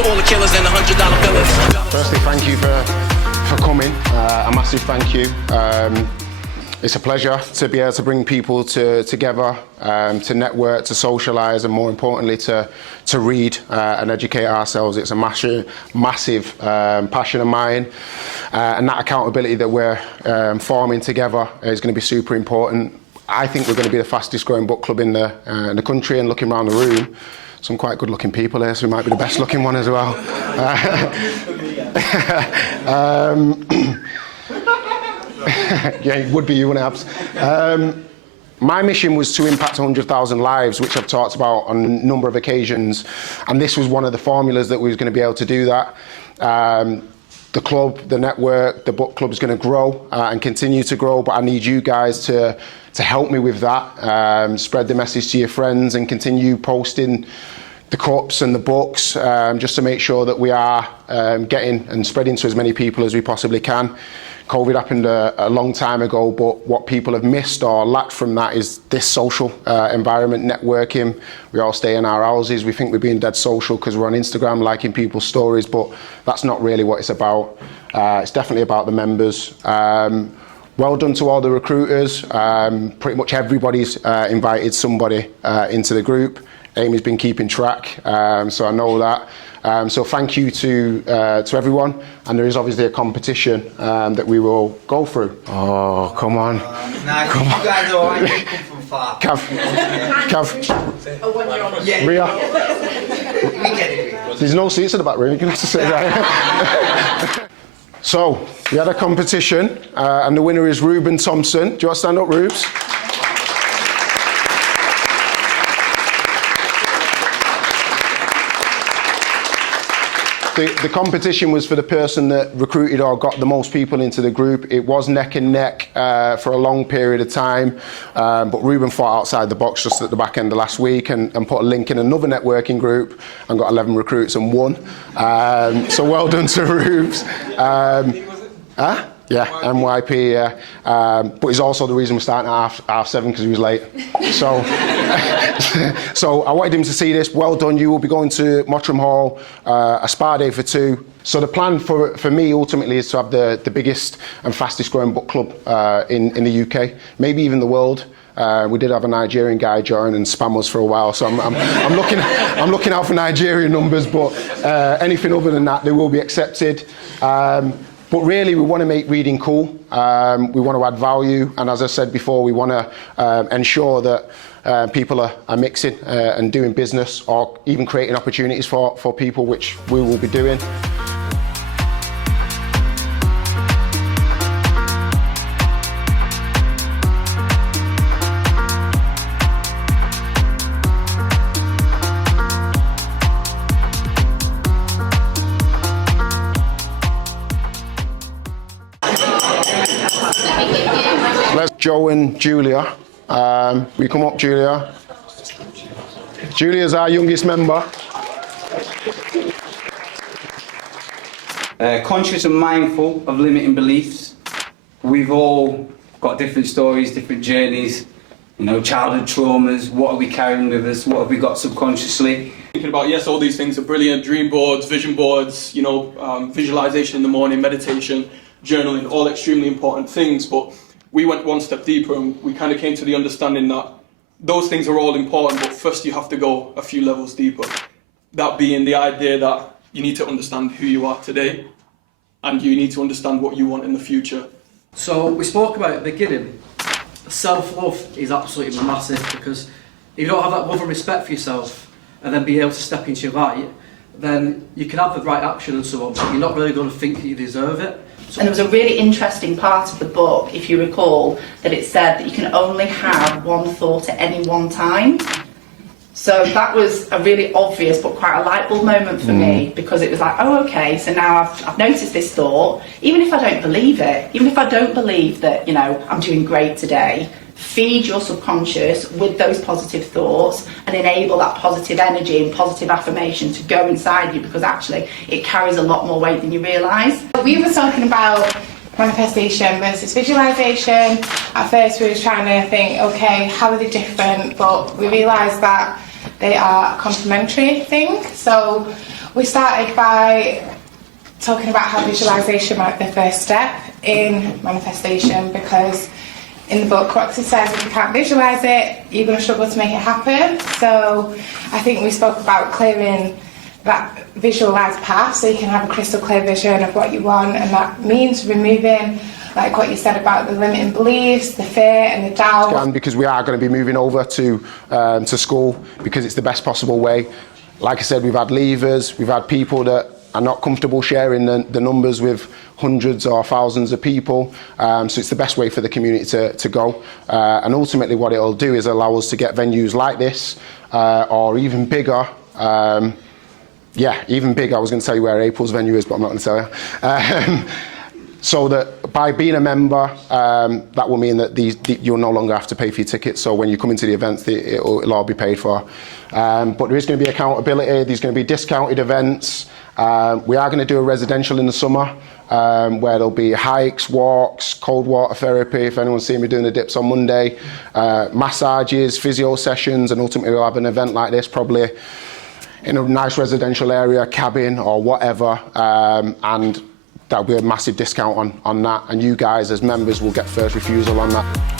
To all the killers and the $100 billers. Firstly, thank you for coming. A massive thank you. It's a pleasure to be able to bring people together, to network, to socialise, and more importantly to read and educate ourselves. It's a massive passion of mine, and that accountability that we're forming together is going to be super important. I think we're going to be the fastest growing book club in the country, and looking around the room, some quite good looking people here, so we might be the best looking one as well. Yeah, it would be you and Abs. My mission was to impact 100,000 lives, which I've talked about on a number of occasions, and this was one of the formulas that we was going to be able to do that. The club, the network, the book club is going to grow and continue to grow, but I need you guys to help me with that. Spread the message to your friends and continue posting the cups and the books, just to make sure that we are getting and spreading to as many people as we possibly can. COVID happened a long time ago, but what people have missed or lacked from that is this social environment, networking. We all stay in our houses. We think we're being dead social because we're on Instagram liking people's stories, but that's not really what it's about. It's definitely about the members. Well done to all the recruiters. Pretty much everybody's invited somebody into the group. Amy's been keeping track, so I know that. So thank you to everyone, and there is obviously a competition that we will go through. Oh, come on. Nice. Come on. You guys are alright, you come from far. Cav. Yeah. Ria. We get it. There's no seats in the back room, you're going to have to sit right. So, we had a competition, and the winner is Ruben Thompson. Do you want to stand up, Rubes? The competition was for the person that recruited or got the most people into the group. It was neck and neck for a long period of time, but Ruben fought outside the box just at the back end of last week and put a link in another networking group and got 11 recruits and won. So well done to Rubes. Yeah, MYP, yeah. But he's also the reason we're starting at half 7 because he was late. So, so I wanted him to see this. Well done. You will be going to Mottram Hall, a spa day for 2. So the plan for me ultimately is to have the biggest and fastest growing book club in the UK, maybe even the world. We did have a Nigerian guy join and spam us for a while, so I'm looking out for Nigerian numbers, but anything other than that, they will be accepted. But really, we want to make reading cool. We want to add value, and as I said before, we want to ensure that people are mixing and doing business, or even creating opportunities for people, which we will be doing. Joe and Julia. Will you come up, Julia? Julia's our youngest member. Conscious and mindful of limiting beliefs. We've all got different stories, different journeys, you know, childhood traumas. What are we carrying with us? What have we got subconsciously? Thinking about, yes, all these things are brilliant. Dream boards, vision boards, you know, visualization in the morning, meditation, journaling, all extremely important things, but we went one step deeper and we kind of came to the understanding that those things are all important, but first you have to go a few levels deeper. That being the idea that you need to understand who you are today and you need to understand what you want in the future. So we spoke about at the beginning, self-love is absolutely massive, because if you don't have that love and respect for yourself and then be able to step into your light, then you can have the right action and so on, but you're not really going to think that you deserve it. And there was a really interesting part of the book, if you recall, that it said that you can only have one thought at any one time. So that was a really obvious but quite a light bulb moment for me, because it was like, oh, okay, so now I've noticed this thought, even if I don't believe it, even if I don't believe that, you know, I'm doing great today, feed your subconscious with those positive thoughts and enable that positive energy and positive affirmation to go inside you, because actually it carries a lot more weight than you realise. We were talking about manifestation versus visualisation. At first we were trying to think, okay, how are they different? But we realised that they are a complementary thing. So We started by talking about how visualisation might be the first step in manifestation, because in the book Roxy says if you can't visualise it, you're going to struggle to make it happen. So I think we spoke about clearing that visualised path so you can have a crystal clear vision of what you want, and that means removing, like what you said about the limiting beliefs, the fear and the doubt. And because we are going to be moving over to school, because it's the best possible way. Like I said, we've had leavers, we've had people that are not comfortable sharing the numbers with hundreds or thousands of people, so it's the best way for the community to go. And ultimately what it'll do is allow us to get venues like this, or even bigger. Yeah, even bigger. I was going to tell you where April's venue is, but I'm not going to tell you. So that by being a member, that will mean that you'll no longer have to pay for your tickets. So when you come into the events, it'll all be paid for. But there is going to be accountability. There's going to be discounted events. We are going to do a residential in the summer, where there'll be hikes, walks, cold water therapy, if anyone's seen me doing the dips on Monday, massages, physio sessions, and ultimately we'll have an event like this probably in a nice residential area, cabin or whatever, and that'll be a massive discount on that, and you guys as members will get first refusal on that.